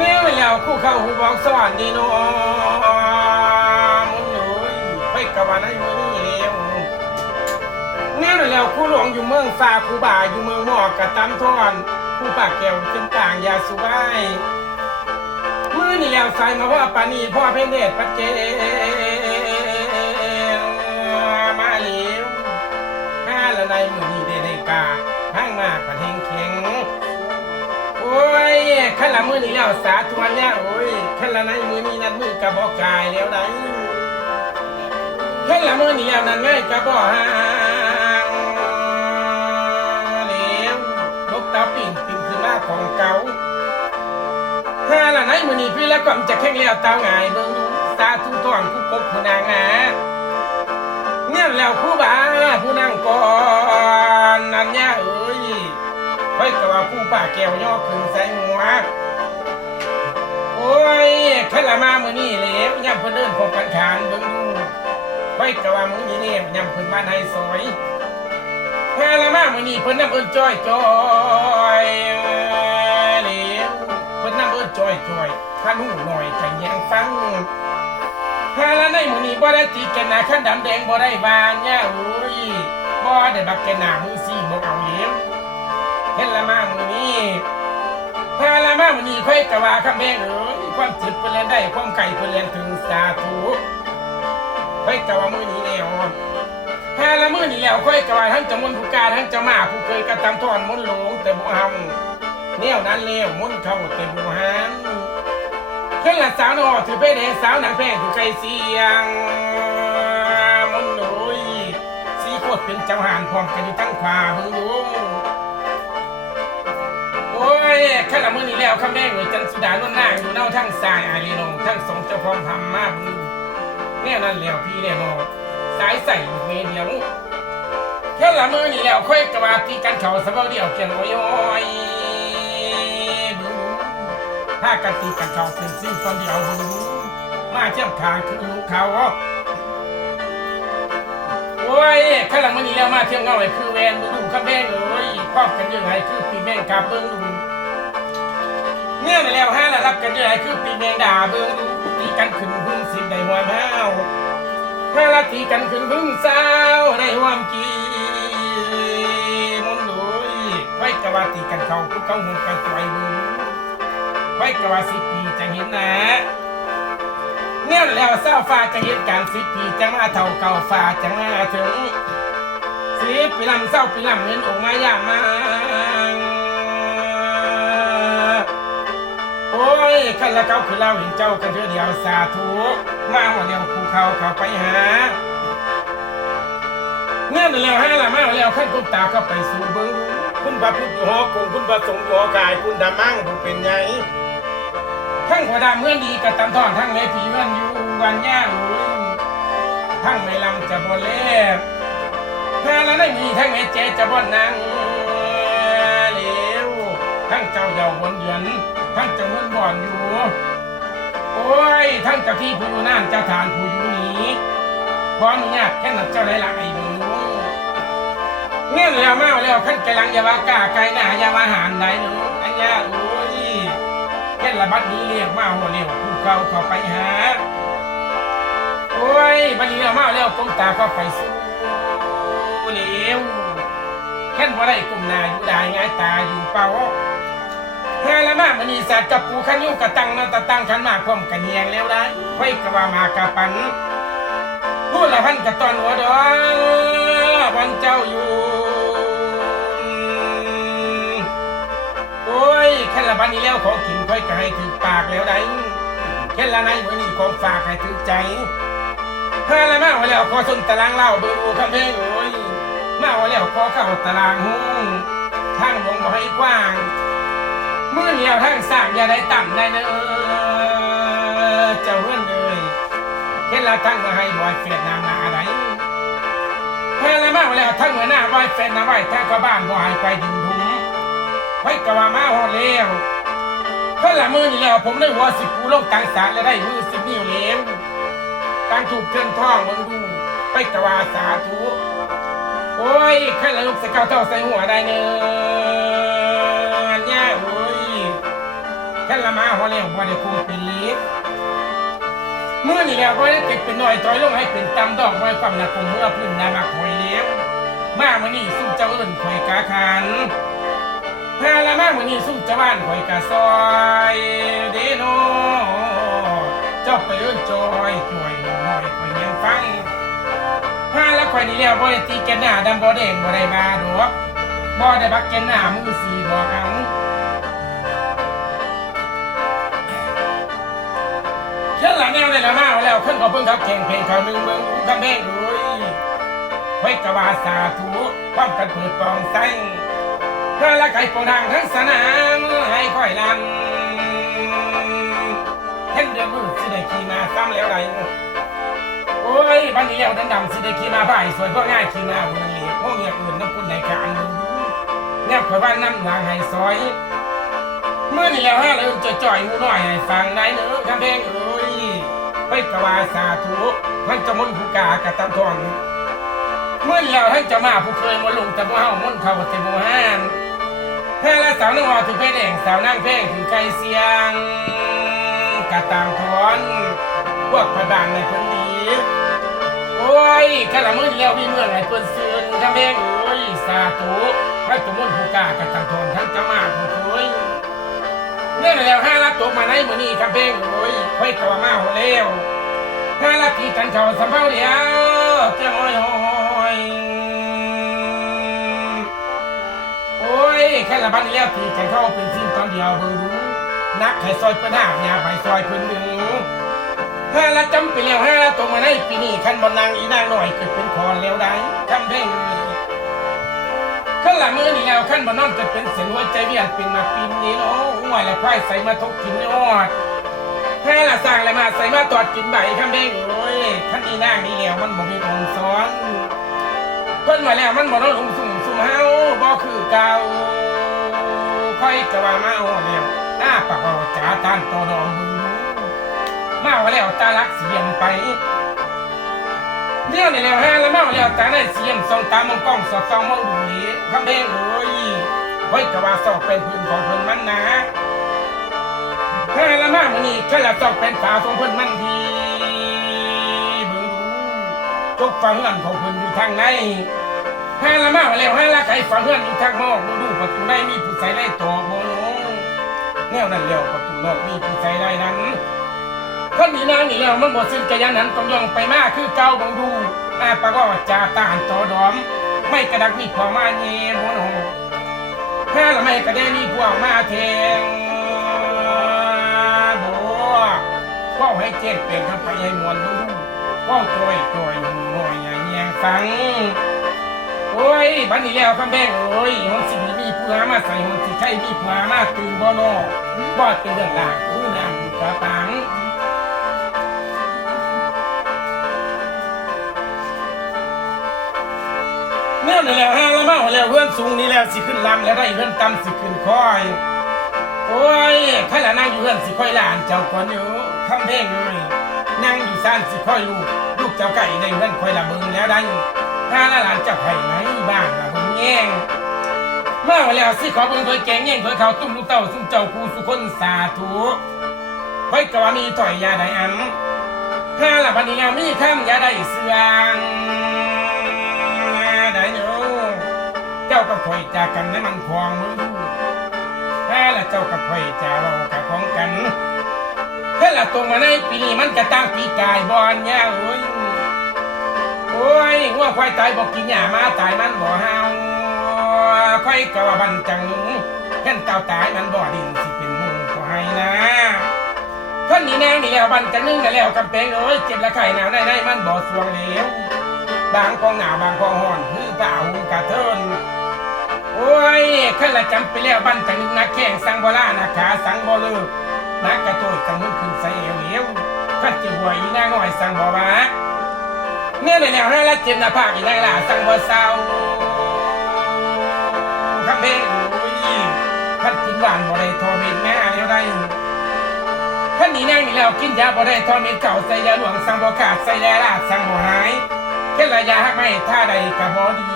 แม่แล้วคู่เข้าหูบอกสวรรค์ดีโนมุนหนุ่ยไปกะวันให้มือนี่แล้วแม่แล้วคู่หลวงอยู่เมืองฟ้าคู่บ่าอยู่เมืองหมอกกะตำทอนคู่ปากแก้วเต็มต่างยาสุไวมือนี่แล้วใส่มาว่าปานีพ่อเพ่นเดชปัจเจมาแล้วห้าละในมือนี่เดนกาห้างมากประเทงเข็งโอ้ ยขันละมือนี่แล้วสาธุวันเนี่ยโอ้ยขันละในมือนี่นั่นมือกระบอกกายแล้วได้ขันละมือนี่แล้วนั่นง่ายกระบอกหางแล้ยวนกตาปิ่งปิ่งขึ้นหน้าของเก่าถ้าละในมือนี่พี่แล้วก็จะแข่งแล้วเตาไงายเบิ่งดูสาธุตอนผู้ปกผู้นางนะเนี่ยแล้วผู้บ่าผู้นางก่อนนั่นเนี่ย เอ้ยเฮ้ยแต่ว่าผู้ป่าแก้วย่อขึ้นใส่หัว โอ้ยแค่ละมามือนี่เหลวย่ำเพิ่นเดินพบกันขานเบิ่งดูเฮ้ยแต่ว่ามือนี้เนี่ยย่ำเพิ่นบ้าให้สวยแค่ละมามือนี่เพิ่นน้ำเอิ้นจ้อยจอยเหลวเพิ่นน้ำเอิ้นจ้อยจอยท่านหูหน่อยใจแยงฟังแค่ละในมือนี้บ่ได้ตีกันนาขั้นดำแดงบ่ได้บานเนี่ยโอ้ยบ่ได้บักแกหนามือซี่บ่เอาเหลว ห็นละมามือนี้พาละมามือนี้ค่อยกะว่าคำแม่งเอ้ยความจิตเปนเรียนได้ความไก่เปนเรียนถึงสาธุค่อยกะว่ามือนี้แล้วพาละมือนี้แล้วค่อยกะว่าทั้งจามนผู้การทั้งจ้ามาผู้เคยกระทำทอนมนหลงแต่บุหำแนวนั้นแล้วมนต์เข้าแต่บุหันเห็นละสาวนอถือไปเดสาวหนังแพงอยู่ไกลเสียงมนต์หนุ่ยสีโคตรเป็นเจ้าหานพร้อมกันอยู่ทั้งขวามึงดูโอ้ย ข้าละมือนี้แล้วข้าแม่งเลยจันสุดาล้วนหน้าอยู่เน่าทั้งสายอารีนงทั้งสองเจ้าพร้อมทำมาบุญแน่นั่นแล้วพี่แน่นอนสายใส่เมเดียวแค่ละมือนี้แล้วค่อยกระบาตีกันเขาสะเบาเดียวเกียงโอ้ยโอ้ยบึ้งถ้ากันตีกันเขาเป็นสิ้นตอนเดียวมาเทียบทางคือลูกเขาโอ้ยข้าละมือนี้แล้วมาเที่ยมเงาไอ้คือแวนบึ้งข้าแม่งเลยครอบกันยังไงคือปีแม่งกาเบิ้งดู เนี่ยแล้วห้าละรับกันยังไงคือปีแมงดาเบิ้งตีกันขึ้นพึ่งสิบในหัวแมวห้าละตีกันขึ้นพึ่งสาวในหัวมกีมุนดุยไว้กะว่าตีกันเขาผู้เขาหุ่นกันตัวไอ้เบิ้งไว้กะว่าสิบปีจะเห็นนะเนี่ยแล้วเศร้าฟ้าจะเห็นการสิบปีจะมาเท่าเก่าฟ้าจะมาถึงสิบปีลำเศร้าปีลำเงินออกมาย่ามมา ยขันละเก้าคือเราเห็นเจ้ากันเธอเดียวสาธุมาหัวเดียวภูเขาเขาไปหาเงื่อนแล้วห้าละมาแล้วขั้นกุตาเข้าไปสู่เบิ้งคุณพระพุทธหอกงคุณพระสงฆ์หอกายคุณดามั่งผู้เป็นไงทั้งหัวดาเมื่อนดีกับตำทอนทั้งแม่ผีเมื่อนอยู่วันย่างทั้งไม่ลำจะบ่เล่ห้าละได้มีทั้งแม่เจจะบ่นางเหลวทั้งเจ้าเยาวนเหยือน ทั้งจ้าเงินบ่อนอยู่ โอ้ยทั้งเจ้าที่ผู้อยู่นั่นเจ้าทานผู้อยู่นี้ขออนุญาตแค่นั้นเจ้าได้ละไอ้หนูเงี้ยแล้วมาแล้วขั้นไกลังยาวากาไกลหน้ายาวาหารไหนหนูอันยาโอ้ยแค่ละบัดนี้เรียกมาหัวเร็วผู้เขาเขาไปหาโอ้ยบัดนี้แล้วมาแล้วก้มตาเขาไปสู้เร็วแค่นบ่ได้กลุ่มหนาอยู่ได้ง่ายตาอยู่เป่า แค่ละมากมันนี่สัตว์กับปูขันยุกระตังนั่นตะตังขันมากพร้อมกันเฮียงแล้วได้ไว้กะว่ามากะปันพูดละพันกะตอนหัวดอวันเจ้าอยู่โอ้ยแค่ละบันนี้แล้วของกินค่อยกะให้ถึงปากแล้วได้แค่ละในมือนี้ของฝากให้ถึงใจแค่ละมากไว้แล้วขอส้นตารางเล่าเบอร์โอคำเพลงโอ้ยมาว่าแล้วพอเข้าตารางหุ้งทางวงบ่ให้กว้าง มือเหนียวทางสางอย่าได้ต่ำได้เนอะเจ้าเพื่อนเลยเห็นละทั้งมาให้บอยเฟดนามาอะไรเห็นละมาว่าแล้วทั้งเมื่อหน้าบอยเฟดนาไว้ทั้งก็บ้านบ่ให้ไปดินถุงไว้กะว่ามาหอดแล้วเพื่อนละมือนี่แล้วผมได้หัวสิบปูลงกลางสารแล้วได้มือสิบนิ้วเหลวกลางถูกเชิญท่องมึงดูไปกะว่าสาธุโโอ้ยแค่ละลูกส่เก้าเท่าใส่หัวได้เนื้อ ค่ละมาหัวเลี้ยงบ่ได้คุมเป็นเล็กเมื่อนี่แล้วบ่ได้เก็บเป็นหน่อยถอยลงให้เป็นตำดอกไว้ความหนักของเมื่อพื้นนามักหอยเลี้ยงมามื่อนี้สู้เจ้าเอิ้นข่อยกาขันพาละมามื่อนี้สู้เจ้าบ้านข่อยกาซอยเดโนเจ้าไปเอิ้นจอยจ่วยหน่อยข่อยยังฟังถ้าแล้วข่อยนี่แล้วบ่ได้ตีแกนหน้าดำบ่แดงบ่ได้มาดอกบ่ได้บักแกนหน้ามือสีบ่เอา นหลังแนวได้ละมาแล้วขึ้นขอเพิ่งครับแข่งเพลงเขาหนึ่งเมืองกำแพงเลยไว้กะว่าสาธุความกันเปิดปองแสงถ้าละไก่ปองทางทั้งสนามให้ค่อยลำเห็นเดือดมืดสิได้ขี่มาซ้ำแล้วไรโอ้ยบันนี้แล้วดันดำสิได้ขี่มาบ่ายสวยเพราะง่ายขี่มาบุญเหลีพวกเงียบอื่นน้ำปุ่นในการดูแนบข่อยบ้านน้ำนางให้ซอยเมื่อนี่แล้วฮะเลยจะจ่อยหมูน้อยให้ฟังได้เนื้อคำเพลงเอ้ ไปกวาสาธุท่านจะมนผู้กากระตำทองเมื่อนี่แล้วท่านจะมาผู้เคยมาลงแต่บ่เฮามนเขาแต่บ่ห้านแพ้และสาวน้องหอถือเพศแดงสาวนั่งเพลงถือไก่เสียงกระตามทอนพวกพระบางในพื้นดีโอ้ยข้าละมือแล้วมีเมื่อไหนเปิ้นซืนทำเองเอ้ยสาธุพระตุมนผู้กากับจังทนทั้งจ้ามาผู้โอยเนี่ยแล้วห้ารับตกมาในมือนี้คำเพลงโอ้ย ไว้ตัวมาหัวเล้วห้ารับที่กันเขาสำเภาเดียวจ้าอ้อยโอ้ยแค่ละบันนี้แล้วที่กันเข้าเป็นสิ้นตอนเดียวเบิ่งดูนักให้ซอยเปิ้นหาบยาไปซอยเพิ่นหนึ่งห้าละจำไปแล้วห้าตรงมาในปีนี้ขันบนนางอีนางหน่อยเกิดเป็นคอนแล้วได้คำเพ่งเลยข้างหลังมือนี่แล้วขั้นบนนอนเกิดเป็นเส้นหัวใจเวียนเป็นมาปีนี้เนาะหัวและควายใส่มาทุกกินยอด ห้ละสร้างอะไรมาใส่มาตอดกินใบคำเพ่งโอ้ยขันอีนางนี่แล้วมันบ่มีองซ้อนเพิ่นมาแล้วมันบ่นอนลงสุ่มสุ่มเฮาบ่คือเก่าค่อยจะว่ามาเอาแล้วหน้าปากเอาจ๋าตานตอดอมมือมาว่าแล้วตาลักเสียมไปเนี่ยนี่แล้วฮะแล้วมาว่าแล้วตาได้เสียมส่องตามองกล้องสอดส่องมองดูหลีคำเพลงเลยไว้กะว่าสอบเป็นพื้นของเพิ่นมันนะ ฮะแล้วมามื้อนี้แค่ละสอบเป็นฝาของเพิ่นมันทีเบิ่งดูจกฟังเงินของเพิ่นอยู่ทางในฮะแล้วมาว่าแล้วฮะละไก่ฟังเงินอยู่ทางนอกดูดูประตูในมีผู้ใส่ได้ต่อบ่เนแนวนั้นแล้วประตูนอกมีผู้ใส่ได้นั้นคนนี้นางนี่แล้วมันบ่สิ้นกะยันนั้นต้องย่องไปมากคือเก่าบังดูอาปะก็จ่าตานตอดอม ไม่กระดักมีพวกมาเยมโหนแค่ละไม่กระเดมีพวกมาเทง ก็ให้เจ็ดเปลี่ยนทำไปให้มวนดูก็โจยโจยหน่อยอย่างเงี้ยฟังโอ้ยบันนี้แล้วคำแบงโอ้ยมันสิมีผู้หามาใส่มันสิใช่มีผู้หามาตื่นบ่นอบ่เป็นเรื่องหลักผู้นำกระปังเนี่ยนี่แหละฮะแล้วมาแล้วเพื่อนสูงนี่แล้วสิขึ้นลำแล้วได้เพื่อนต่ำสิขึ้นคอย โอ้ยใครละนั่งอยู่เพื่อนสิคอยหลานเจ้าก่อนอยู่ คำเพลงเลยนั่งอยู่ซ่านสิค่อยลูกลูกเจ้าไก่ในเพื่อนคอยละเบิงแล้วได้ถ้าละหลานเจ้าไข่ไหนบ้างละเบิงแย่งมาแล้วสิขอเบิงถอยแกงแย่งถอยเขาตุ้มลูกเต้าซุ่มเจ้าคูสุคนสาธุค่อยกว่ามีถอยยาใดอันถ้าละบัดนี้ยังมีคำยาใดเสื่องได้เนาะเจ้ากับข่อยจากกันนั้นมันควงมึงดูแค่ละเจ้ากับข่อยจะเรากับของกัน แค่ละตรงมาในปีนี้มันกระตั้งปีกายบอลเนี่ยโอ้ยโอ้ยหัวควายตายบอกกินหญ้ามาตายมันบ่เฮาควายกะว่าบันจังเห็นเต่าตายมันบ่ดินสิเป็นหมูก็ให้นะท่านนี้แนงนี่แล้วบันจังนึงน่ะแล้วกำแพงเอ้ยเจ็บละไข่หนาวได้ได้มันบ่สวงเหลวบางกองหนาวบางกองห่อนคือเปล่าหุงกะเทินโอ้ยขึ้นละจำไปแล้วบันจังนึงนักแข่งสังบลานาขาสังบเลิก นักกระโตดสังมุนขึ้นใส่เอวเหลวขัดจะหัวยอีนางน้อยสั่งบ่บาเนี่ยเลยแนวให้ละเจ็บหน้าผากอีนางหลาสั่งบ่เศร้าคำเพลงโอ้ยขัดกินหวานบ่ได้ทอเม็ดแม่แล้วได้ขันนี้นางนี่แล้วกินยาบ่ได้ทอเม็ดเก่าใส่ยาหลวงสั่งบ่ขาดใส่ยาลาดสั่งบ่หายแค่ระยะหักไม่ท่าใดกะบอดี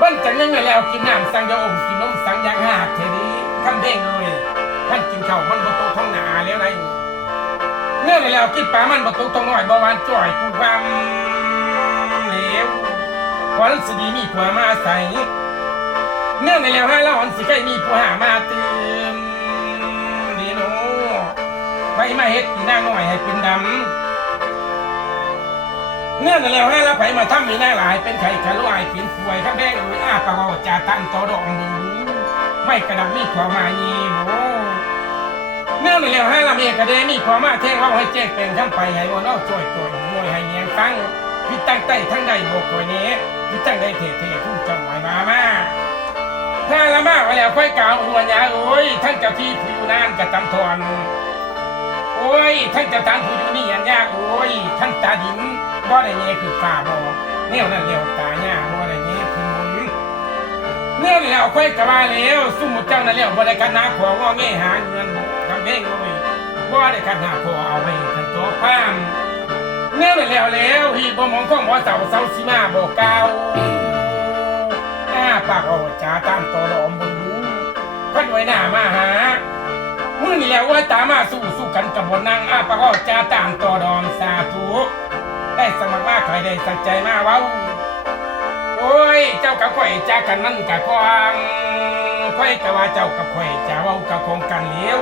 บิ้นจังยังไงแล้วกินน้ำสั่งยาอมกินนมสั่งยางหากเทนี้คำเด้งเลยท่านกินข้าวมัน บนโต๊ะท้องหนาแล้วไรเนื่องในแล้วกินปลามันบนโต๊ะท้องน้อยบวานจ่อยกูความเหลววันสดีมีผัวมาใส่เนื่องในแล้วให้เราอันสิใกล้มีผัวหามาเตือนดีโนไปมาเฮ็ดอีนางน้อยให้เป็นดำเนื่องในแล้วให้ละไผมาทำมีหน้าหลายเป็นไข่ขะลายกินฟวยข้าแม่เอ้ยอาปากว่าจ่าตันตอดองไม่กระดับมีความมายีโเนื่องในแล้วให้ละเมกระเดมีความมาแท่งเราให้แจ้งเป็นข้ามไปให้ว่านอกช่วยตัวมวยให้แยงฟังพิตั้งใต้ทั้งใดบกไว้นี้พิตั้งใดเทเททุ่งจังไหวมามาถ้าละมาไว้แล้วค่อยกล่าวหัวยาโอ้ยท่านเจ้าที่ผู้อยู่นานกระจำทอนโอ้ยท่านเจะตานผู้อยู่นี่อย่างยากโอ้ยท่านตาดินบ่ได้เงี้ยคือฝ่าบ่แนวนั้นเลี้ยวตาหญ้าบ่ได้เงี้ยคือมุนแนวนี้แล้วค่อยกะว่าแล้วซุ่มเจ้านั่นแล้วบ่ได้กันหาของงอแงหาเงิน บ่ทำเองเลยบ่ได้กันหาขอเอาไว้ทันตัวความแนวนี้แล้วแล้วฮีบ่มองข้องบ่เสาเสาสิมาบ่เก่าอ้าปากเอาจ่าตามตัวดอมบ่รู้คันไว้หน้ามาหามื่อนี่แล้วว่าตามมาสู้สู้กันกับบนนางอาปะก็จะตามต่อดอมสาธุได้สมัครมาใครได้สักใจมาเว้าโอ้ย เจ้ากับข่อยจ้ากันนั่นกับควางข่อยกะว่าเจ้ากับข่อยจะเว้ากับคงกันเลี้ยว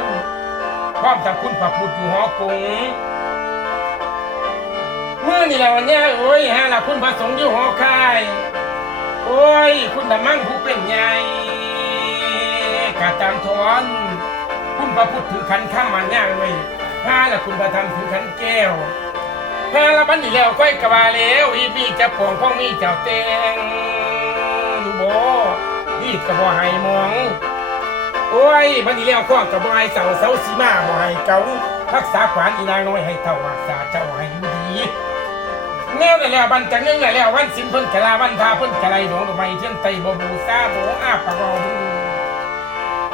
ร้อมทั้งคุณพระพุทธอยู่หอกรุงมื่อนี่แล้ววันเนี้ยโอ้ยฮะล่ะคุณพระสงฆ์อยู่หอค่ายโอ้ย คุณธรรมังผู้เป็นใหญ่กาจำทอนคุณพระพุทธถึงขันข้ามมันย่างเลยห้าละคุณพระธรรมถึงขันแก้วห้าละบันนี่แล้วก้อยกระบาแล้วอีมีจะปองข้องมีเจ้าเตงอยู่บ่อีกระบ่ให้มอง โอ้ยบันนี้แล้วข้องกระบ่ให้เสาเสาสีมาบ่ให้เการักษาขวานอีนางน้อยให้เท่ารักษาเจ้าให้อยู่ดีแนวนั่นแล้วบันจังนึงนั่นแล้ววันสินเพิ่นกะลาวันทาเพิ่นกะไรดวงดอกไม้เทียนไตบ่บูซาบ่อาปะกอบู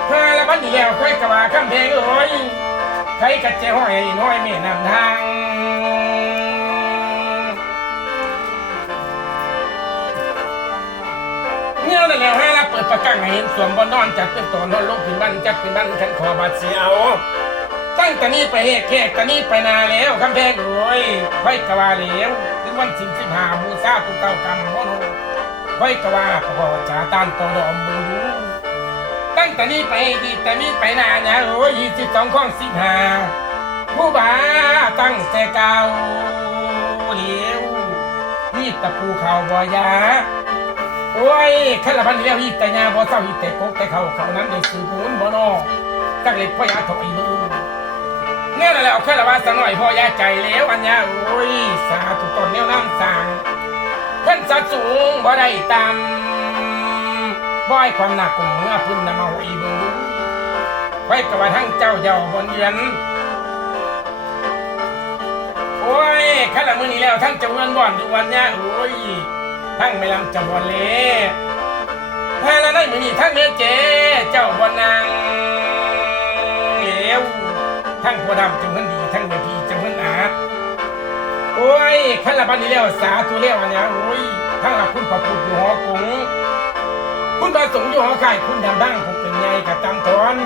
พาละบันนี่แล้วค่อยกะว่าคำเพลงเอ้ยใครกัดเจ้าห้อยน้อยแม่นำทาง เนี่ยนั่นแหล้วให้ละเปิดประกังให้เห็นสวมบนนอนจัดเป็นตัวนอนลงขึ้นบ้านจัดเป็นบ้านขันขอบาดเสียวตั้งแต่นี้ไปเฮกแขกแต่นี้ไปนาแล้วคำแพงเอ้ยค่อยกว่าแล้วถึงวันสิบสิบห้าบูชาตุเก้ากรรมโมโนค่อยกว่าพอจ่าตานตัวดอมบูรู้ตั้งแต่นี้ไปดีแต่นี้ไปนานนะโอ้ยยี่สิบสองข้องสิบห้าผู้บ่าตั้งแต่เก่าเหลียวนี่ตะปูเข่าบ่อยา โอ้ยขันละพันเลี้ยวฮีแต่ยาบ่เศร้าฮีแต่กกแต่เขาเขานั้นในสื่อมูลบ่นอตั้งเล็กพ่อยาถอยดูเนี่ยแหละเอาแค่ละว่าสักหน่อยพ่อยาใจแล้วอันยาโอ้ยสาธุตนแนวน้ำสั่งขันสัดสูงบ่ได้ตามบ่อยความหนักของเมื่อพึ่งนำเอาอีบิงไว้กับว่าทั้งเจ้าเจ้าบนเยือนโอ้ยข้าละมือนี้แล้วทั้งเจ้าเงินบ่อนดูวันเนี้ยโอ้ย ทั้งไม่ลำจะบอนเล่ถ้าละได้มือนี้ทั้งเนื้อเจ เจ้าบ่นางเหลวทั้งผัวดำจงเพิ่นดีทั้งเนื้อพีจงเพิ่นอาดโอ้ยข้าละบันนี้แล้วสาธุแล้วอันเนี้ยโอ้ยทั้งหลักคุณพระพุทธอยู่หอกงคุณประสงค์อยู่หอไข่คุณดำดังผมเป็นไงกับจำทอน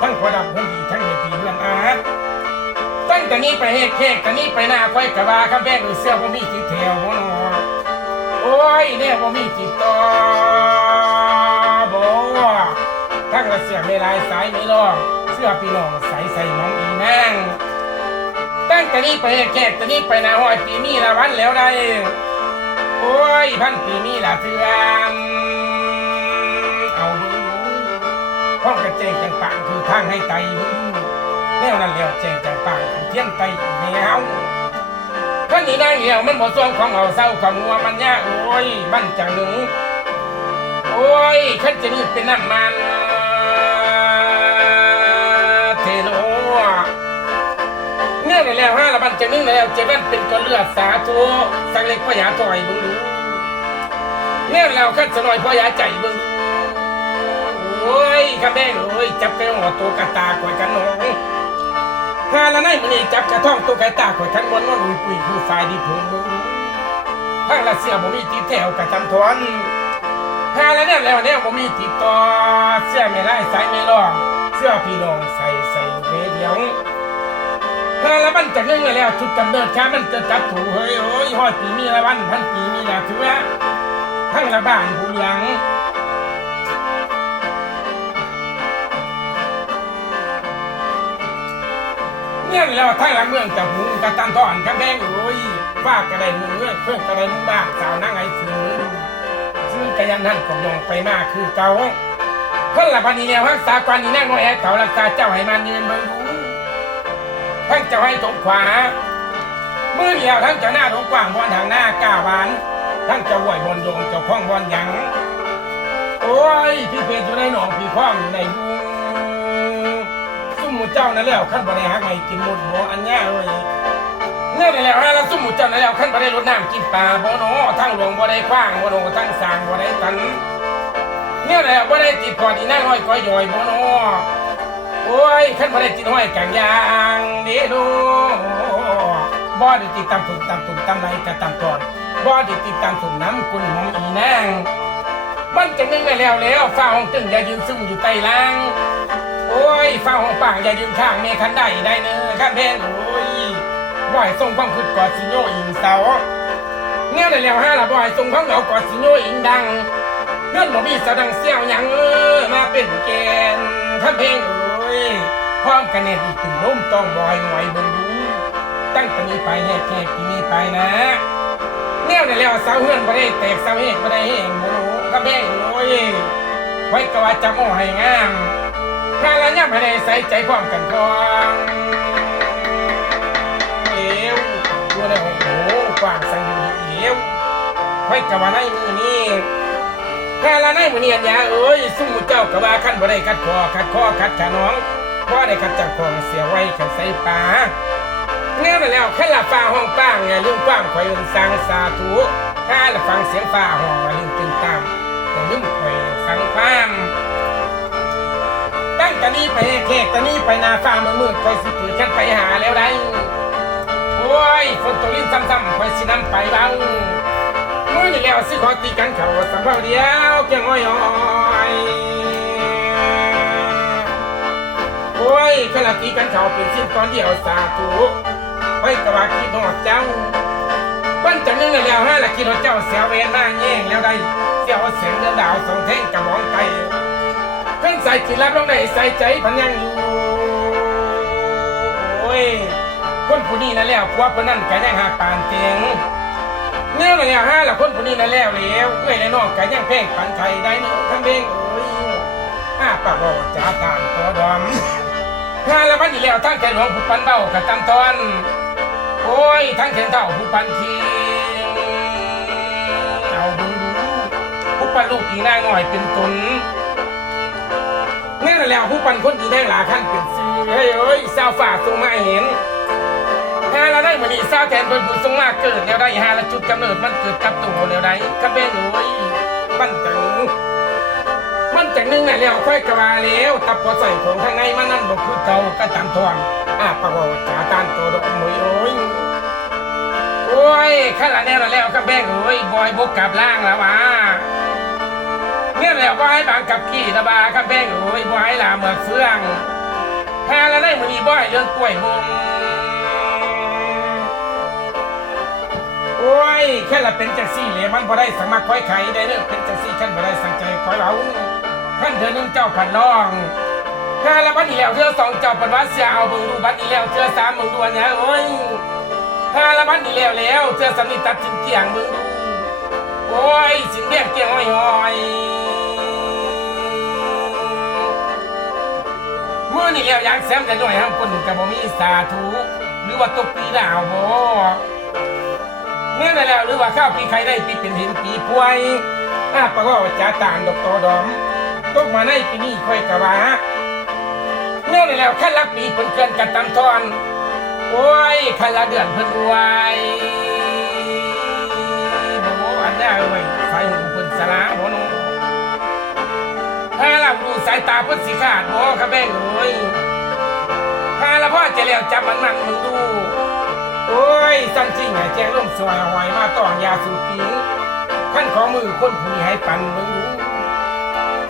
ทั้งขวดำคนดีทั้งเหตุผีเงินอาตั้งแต่นี้ไปเฮกเค้กแต่นี้ไปหน้าค่อยกะบาคำแบกหรือเสื้อบ่มีติดแถวบ่นอโอ้ ยเนี่ยบ่มีติดต่อบ่ทั้งละเสียไม่ลายสายไม่ลอกเสื้อพี่น้องใส่ใส่น้องอีนางตั้งแต่นี้ไปเฮกเค้กแต่นี้ไปนาหอยปีมีละวันแล้วได้โอ้ยพันปีนี้ละเทือนเอาเบึงห้องกระเจงจังปางคือทางให้ไตแนวนั้นแล้วเจงจังปางเที่ยมไตแนว ท่านนี้ได้เหี่ยวมันบ่ซ้อมของเอาเศร้าของงัวมันยากโอ้ยบ้านจังหนึ่งโอ้ยขันจะนี่เป็นน้ำมันเทโนเนี่ยเลยแล้วห้าละบันจะนึ่งแล้วเจนั่นเป็นก้อนเลือดสาธุสังเล็กพ่อยาต่อยมึงดูเนี่ยแล้วขั้นสนอยพ่อยาใจมึงดูโอ้ยข้าแมงเอ้ยจับกระหัวตัวกระตาข่อยกันน้อง ละไนมันนี่จับกระท่องตัวกตาข่อยกันบนว่าลุยปุยคือฝ่ายดีผมมึงดูทั้งรัสเซียบ่มีติดแถวกับจำทวนถ้าแล้วเนี่ยแล้วเนี่ยบ่มีติดต่อเสื้อไม่ได้ใส่ไม่รองเสื้อพี่น้องใส่ใส่เวเดียวถ้าแล้วมันจากนึงแล้วจุดกำเนิดช้ามันจะจับถูเฮ้ยโอ้ยหอดปีมีละวันพันปีมีละถือว่าทั้งละบ้านผู้หลัง เนี่ยเราไทยหลังเมืองจะหุงกระตันทอนกันแดงโอ้ยว่ากระไดมือเพื่อนกระไดมือบ้าสาวนั่งไอ้ซื้อซื้อกระยันหันของยองไปมากคือเก่าเพิ่นละพันนี้แล้วรักษากวานีนั่งน้อยแอเก่ารักษาเจ้าให้มันเงินเบิ่งดูทั้งเจ้าให้ตรงขวามือเดียวทั้งเจ้าหน้าตรงกว้างบอลทางหน้ากล้าบานทั้งเจ้าไหวบอลโยงเจ้าข้องบอลหยังโอ้ยพี่เพชรอยู่ในหนองพี่ข้องอยู่ในยุง มหมูเจ้านั่นแล้วขั้นบ่ไดหักให้กินหมดบ่อันเนี้ยเอ้ยเนี่ยนั่นแล้วแล้วซุ่มหมูเจ้านั่นแล้วขั้นบ่ไดรดน้ำกินปลาบ่เนาะทั้งหลวงบ่ได้คว้างบ่เนาะทั้งสางบ่ได้ตันเนี่ยแหละบ่ได้ติดพอดีนั่งน้อยก้อยย่อยบ่เนาะโอ้ยขั้นบ่ไดติดห้อยกังยางเด้โนบ่ได้ติดตามตุ่มตามตุ่มตามไหนก็ตามตอนบ่ได้ติดตามตุ่มน้ำกุนหอมอีนางมันจะนึ่งได้แล้วแล้วฟ้าห้องตึงอย่ายืนซึมอยู่ใต้ล่าง โอ้ยฟ้าของป่างอย่ายืนข้างเมคันได้ได้เนอข้าเพนโอ้ยบ่อยส่งความคืดกอดสิโยอิงเสาเนี่ยได้แล้วฮะล่ะบ่อยส่งความเหงากอดสิโยอิงดังเงื่อนบ่มีสะดังเสี้ยวยังเออมาเป็นแกนข้าเพงเอ้ยพร้อมกันเนี่ยอีกถึงล้มต้องบ่อยหน่อยเบิ่งดูตั้งแต่นี้ไปแหกแหกที่นี้ไปนะเนี่ยได้แล้วเสาเฮือนบ่ได้แตกเสาเฮกบ่ได้แห้งบ่รู้ข้าเพงโอ้ยไว้ก็ว่าจะโม่ให้งาม ถ้าล้วยังไม่ได้ใส่ใจพร้อมกันทองเอวตัวได้โอ้โหกว้างสังอยู่เอวไว้กับว่าในมือนี้ถ้าแล้วในมือนี้อันยาเอ้ยซุ่มหมู่เจ้ากับว่าขั้นบ่ได้คัดคอคัดคอคัดขาน้องพ่อได้คัดจากของเสียไว้กันใส่ป่าแน่นอนแล้วขั้นละฟ้าห้องป้างไงลืมความคอยเอินสังสาธุถ้าละฟังเสียงฟ้าห้องมาลืมตื่นตามแต่ลืมคอยสังความ ตั้งแต่นี้ไปแขกแต่นี้ไปนาฟ้ามือมืดคอยสิปืนฉันไปหาแล้วได้ โอ้ยฝนตกลิ้นซ้ำๆคอยสินำไปบ้างมือนี่แล้วสิขอตีกันเขาสำเภาเดียวเกี่ยงอ้อยอ้ยโอ้ยขณะตีกันเขาเป็นสิ้นตอนเดียวสาธุไว้กะว่าคิดหอดเจ้าวันจันทร์นึงแล้วฮะละคิดหอดเจ้าเสียเวนมาแย่งแล้วได้เสียวเสียงเดือนดาวสองเท่งกระมองไก่ ใส่จิตรับลงได้ใส่ใจพันยังอยู่โอ้ยคนผู้นี้นั่นแล้วพวกเพิ่นนั่นก็ยังหาปานเตียงเนี่ยน่ะเนี่ยฮะละคนผู้นี้นั่นแล้วแล้วเอ้ยและน้องก็ยังเพลงปันไทยได้เนาะทั้งเพลงเอ้ยอ้าปากบอกจ้าตามตัวดอมฮาละมันอีแล้วทั้งแขนหลวงผู้ปันเบ้ากับตำตอนโอ้ยทั้งแขนเท่าผู้ปันทีเอาดูดูผู้ปันลูกอีนางหน่อยเป็นตุน แหละผู้ปันคนดีแดงหลาขั้นเป็นซีเฮ้ยเอ้ยสาวฝ่าทรงมาเห็นฮาละได้เหมือนอีสาวแทนเป็นผู้ทรงมาเกิดแล้วได้ฮาละจุดกำเนิดมันเกิดกับตัวแล้วได้กำเป็นโอ้ยปั้นจังมันจากนึงน่ะแล้วค่อยกระวาแล้วตับพอใส่ของข้างในมันนั่นบอกคือเก่าก็จำทองอะปะบอกจ่าตานตัวดอกมวยโอ้ยโอ้ยข้าละแน่ละแล้วกำเป็นโอ้ยบอยบกกลับล่างแล้ววะ เนี่ยแหละว่ให้บางกับขี่ตะบาข้าแป้งโอ้ยบ่ให้ลาเมือกเฟืองแพ้แล้วได้มือนี้บ่ให้เรื่องกล้วยหงโอ้ยแค่ละเป็นจังซี่เลยมันบ่ได้สังมาค่อยไข่ได้เรื่องเป็นจังซี่ขั้นบ่ได้สังใจคอยเราขั้นเธอหนึงเจ้าผันล่องแค่ละบัดนี้แล้วเธอสองเจ้าปันว่าเสียเอาเบิ่งดูบัดนี้แล้วเธอสามเบิ่งดูอันเนี้ยโอ้ยแค่ละบัดนี้แล้วแล้วเธอสำนิตัดจินเกี่ยงเบิ่งดูโอ้ยสินเรียกเกี่ยงอ้อย มื่อนี่แล้วอยางแซมแต่หน่อยห้ามคนกับบ่มีสาธุหรือว่าตกปีดาวบ่เนี่ยได้แล้วหรือว่าข้าวปีใครได้ปีเป็นหินปีป่วยอ้าปะก็จ่าตานดอกตอดอมตกมาในปีนี้ค่อยกะว่าเนี่ยได้แล้วขั้นละปีเพิ่นเกินกันตำทอนโอ้ยขั้นละเดือนเพิ่นรวยโอ้อันนี้เอ้ยไฟหูเพิ่นสลามบ่หนู ถ้าเราดูสายตาเพิ่นสิขาดบ่ครับแม่เอ้ยถ้าละพ่อจะแล้วจับมันมันมึงดู โอ้ยสั่งจริงไงแจงลมสวยหอยมาตองยาสูบปิงขั้นของมือคนผู้ให้ปันมึงดู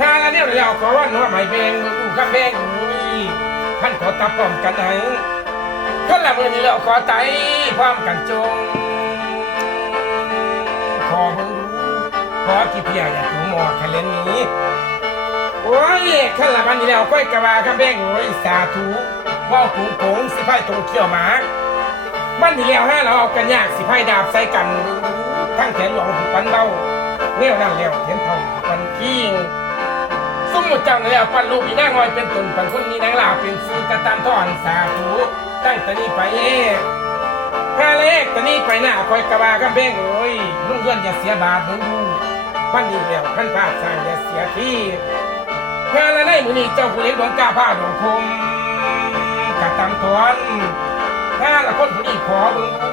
ถ้าล้วเนี่ยเราขอว่าหัวไหมแบงมึงดูข้ามแบงอุ้ยขั้นขอตับพร้อมกันไหนขั้นละมือนี้เราขอไตพร้อมกันจงขอมึงดูขอกี่เพียอย่าถูหมอแค่เล่นนี้ อ้ยขั้นละวันนี้แล้วก้อยกะวาข้ามแบงโอ้ยสาธุว่าวผงผงสิไพ่ตรงเขี้ยวหมามันมีแล้วฮะเราเอากันยากสิไพ่ดาบใส่กันทั้งแขนหลวงปันเบาแนวนั่นแล้วเห็นท่าผูกปันขี้งสมมุติจ้านั่นแล้วปันลูกอีนางน้อยเป็นตนปันคนนี้นางลาเป็นซื้อกระตามท่อนสาธุตั้งแต่นี้ไปเองข้าเล็กแต่นี้ไปหน้าคอยกระบากำแพงโอ้ยลุงเพื่อนอย่าเสียบาทมึงดูมันดีแล้วขั้นพลาดสร้างอย่าเสียที่ ข้าละในมือนี้เจ้าผู้เล็กดวงกาผ้าดวงคมกระตามทอนถ้าละคนผู้นี้ขอมึงดู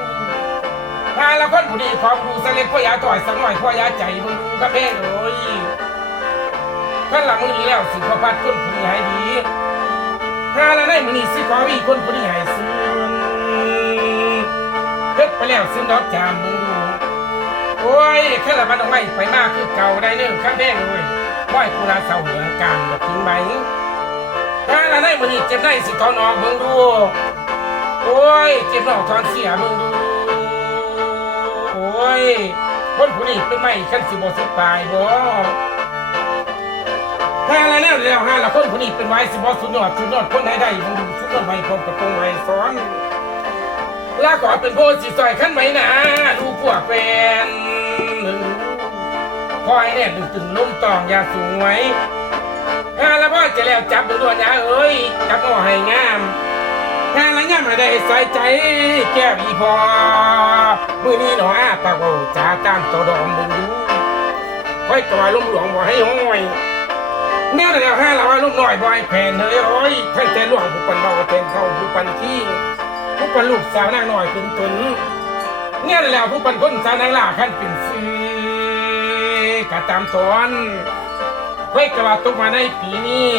ถ้าละคนผู้นี้ขอดูสเล็กพ่อยาจ่อยสักหน่อยพ่อยาใจมึงดูกระเพงโอ้ยข้าละมือนี้แล้วสิขอพัดคนผู้นี้ให้ดีถ้าละในมือนี้สิขอวีคนผู้นี้ให้ซื้อเพิดไปแล้วซื้อดอกจามมึงดูโอ้ยข้าละมันเอาไม่ไปมากคือเก่าได้เนื่องข้าเพงเลย บ่อยกูราเศร้าเหลืองการแบบถึงไหมถ้าละในมือนี้เจ็บได้สิตอนออกมึงดู โอ้ย เจ็บหนอกทอนเสียมึงดู โอ้ยคนผู้นี้เป็นไม่ขั้นสิบสิบปลายบ่ถ้าอะไรแล้วแล้วฮะละคนผู้นี้เป็นไว้สิบสุดยอดสุดยอดคนไหนได้มึงดูสุดยอดไว้พร้อมกับตรงไว้ซ้อนลาก่อนเป็นโพสิซอยขั้นไหมนะดูพวกแฟน คอยเนี่ยดึงตึงนุ่มตองยาสูงไว้ถ้าแล้วพ่อจะแล้วจับดูด้วยนะเอ้ยจับหม้อให้งามแค่ละย่ำมาได้ใส่ใจแก้วอีพอมือนี้หนออาปากโอจ่าตามตัวดอมมึงดูค่อยกวาลุ่มหลวงบ่ให้ห้อยแน่แต่แล้วห้าเราว่าลุ่มหน่อยบ่ให้แผ่นเฮ้ยโอ้ยท่านแต่หลวงผู้ปันเบาเป็นเข้าผู้ปันขี้ผู้ปันลูกสาวนางหน่อยเป็นตุนเนี่ยแต่แล้วผู้ปันคนสาวนางล่าขั้นเป็นซื้อ กะตามตอนค่อยกว่าตกมาในปีนี้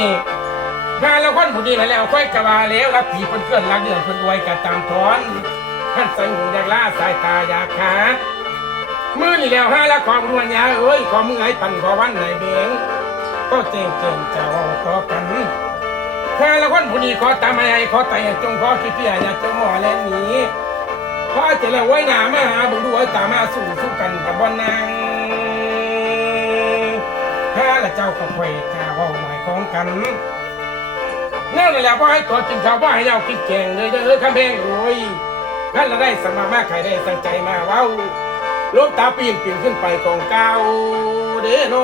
งานละคนผู้นี้แล้วค่อยกะว่าแล้วรับผีเพิ่นเพื่อนรักเดือดเพิ่อนรวยกันตามทอนท่านใส่หูอยากล่าสายตาอยากขาดมือนี่แล้วห้าละความรวนยาเอ้ยขอมือให้ปันขอวันไหนเบงก็เจงเจงเจ้าต่อกันแค่ละคนผู้นี้ขอตามให้ขอไต่จงขอขี้เพียอย่าเจ้าหมอแล้วหนีพอจะแล้วไว้หนามาหาบึงดูไว้ตามมาสู่สู้กันกับบอนนาง แค่ละเจ้าก็ควยกาเว่าหมายของกันนั่นแหละพ่อให้ตัวกินข้าวพ่อให้เรากินแกงเลยเด้อคำเพงโอ้ยนั่นเราได้สมามากใครได้สังใจมาเว้าลูกตาปีนปีนขึ้นไปกองเก้าเด้อโน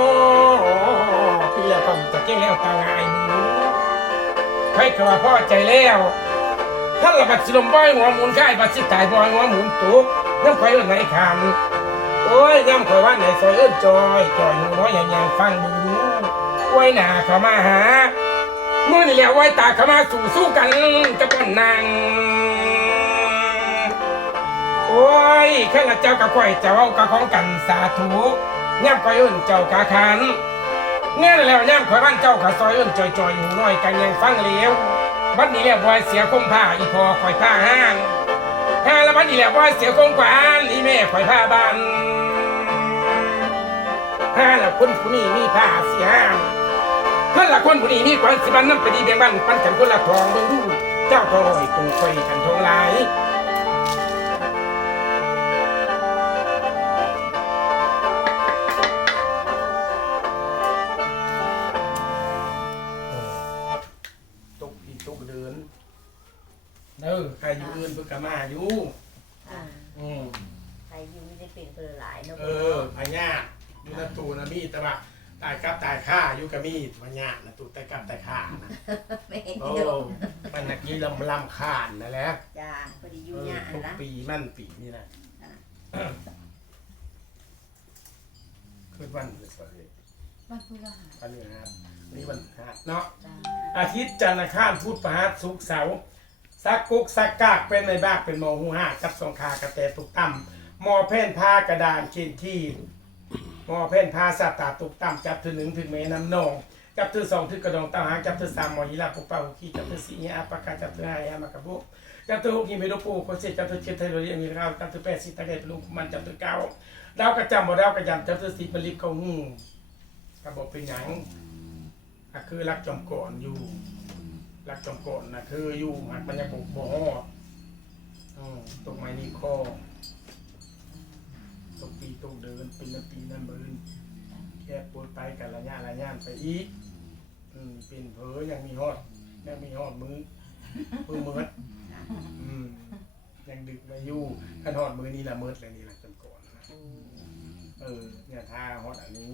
ปีละก่อนจะเก่งแล้วตาง่ายมึงใครก็ว่าพ่อใจแล้วท่านละบัดสิลมบ่อยหัวหมุนค่ายบัดสิตายบ่อยหัวหมุนตุกน้ำข่อยเอิ้นไหนคำ โอ้ยย่ำข่อยว่าไหนซอยเอิ้นจอยจอยหูน้อยอย่างยังฟังมึงไว้หนาเข้ามาหามื่อนี่แหล้วไว้ตาเขามาสู่สู้กันกับคนนางโอ้ยข้าราเจ้ากับข่อยเจ้ากับของกันสาธุย่ำข่อยเอิ้นเจ้ากะขันเนี่ยแล้วย่ำข่อยบ้านเจ้ากับซอยเอิ้นจอยจอยอยู่น้อยกันยังฟังเลี้ยววันนี้แล้วบอยเสียคมผ้าอีพอข่อยผ้าห้างห้าแล้ววันนี้แล้วบอยเสียคงกวานอีแม่ข่อยผ้าบาน ห้าแล้วคนผู้นี้มีผ้าเสียห้างท่านละคนผู้นี้มีความสิบันน้ำไปดีเบียงบันปันกันคนละทองเบิ่งดู เจ้าทองหอยตรงไฟกันทองหลายตกปีตกเดินเด้อใครอยู่อื่นเพิ่งกะมาอยู่ อ่าอืม ใครอยู่ได้เป็นเบอร์หลายเนาะ เออพญา อยู่ในตูนะมีแต่ว่าตายกับตายฆ่าอยู่กับมีพญานะตูตายกับตายฆ่านะไม่เห็นโอ้เดียวมันนักยี่ลำลำคาญนั่นแหละจ้าพอดีอยู่เออเนี่ยทุกนะปีมันปีนี่นะคือวันพฤหัสบดีวันพฤหัสวันนี้ครับนี่วันพฤหัสเนาะ จ้าอาทิตย์จันทร์อังคารพุธพฤหัสศุกร์เสาร์สักกุกสักกากเป็นในบ้ากเป็นโมหูห้าจับสองขากระแตตุกตั้มมอเพ่นผ้ากระดานเขียนที่ มอเพ่นผ้าสัตตาตุกตั้มจับถือหนึ่งถึงเมน้ำนองจับถือสองถือกระดองเต้าหางจับถือสามหมอยีราปุปปาหุคีจับถือสี่เนียอาปากาจับถือห้าแอมากระบุกจับตัวหกยิงไปดูปูคเสียจับตัวเจ็ดไทยโรเรียมีข้าวจับตัวแปดสิตะเกียบลูกมันจับตัวเก้าดาวกระจำบ่ดาวกระยำจับตัวสิบมันรีบเขาหูกระบอกเป็นหยังก็คือรักจอมก่อนอยู่รักจอมก่อนนะคืออยู่หักมันยังบุกบ่อดอืมตกไม้นี่คอ ตกปีตกเดินปีละปีนั่นเบินแค่ปวดไปกันระยะระยะไปอีกอืมเป็นเผลอยังมีฮอดยังมีฮอดมือมือมืดอืมยังดึกมาอยู่ขันฮอดมือนี่ละมืดเลยนี่ละจำก่อนนะเออเนี่ยถ้าฮอดอันนี้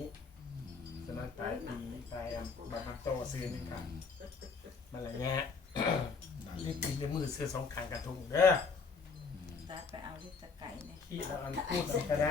สมัครปลายปีปลายอันบัตรมักโตซื้อนี่ครับมันอะไรเงี้ยรีบกินด้วยมือเสื้อสองขางกระทุงเด้อตัดไปเอาเล็บตะไก่เนี่ยขี้แล้วอันพูดแล้วก็ได้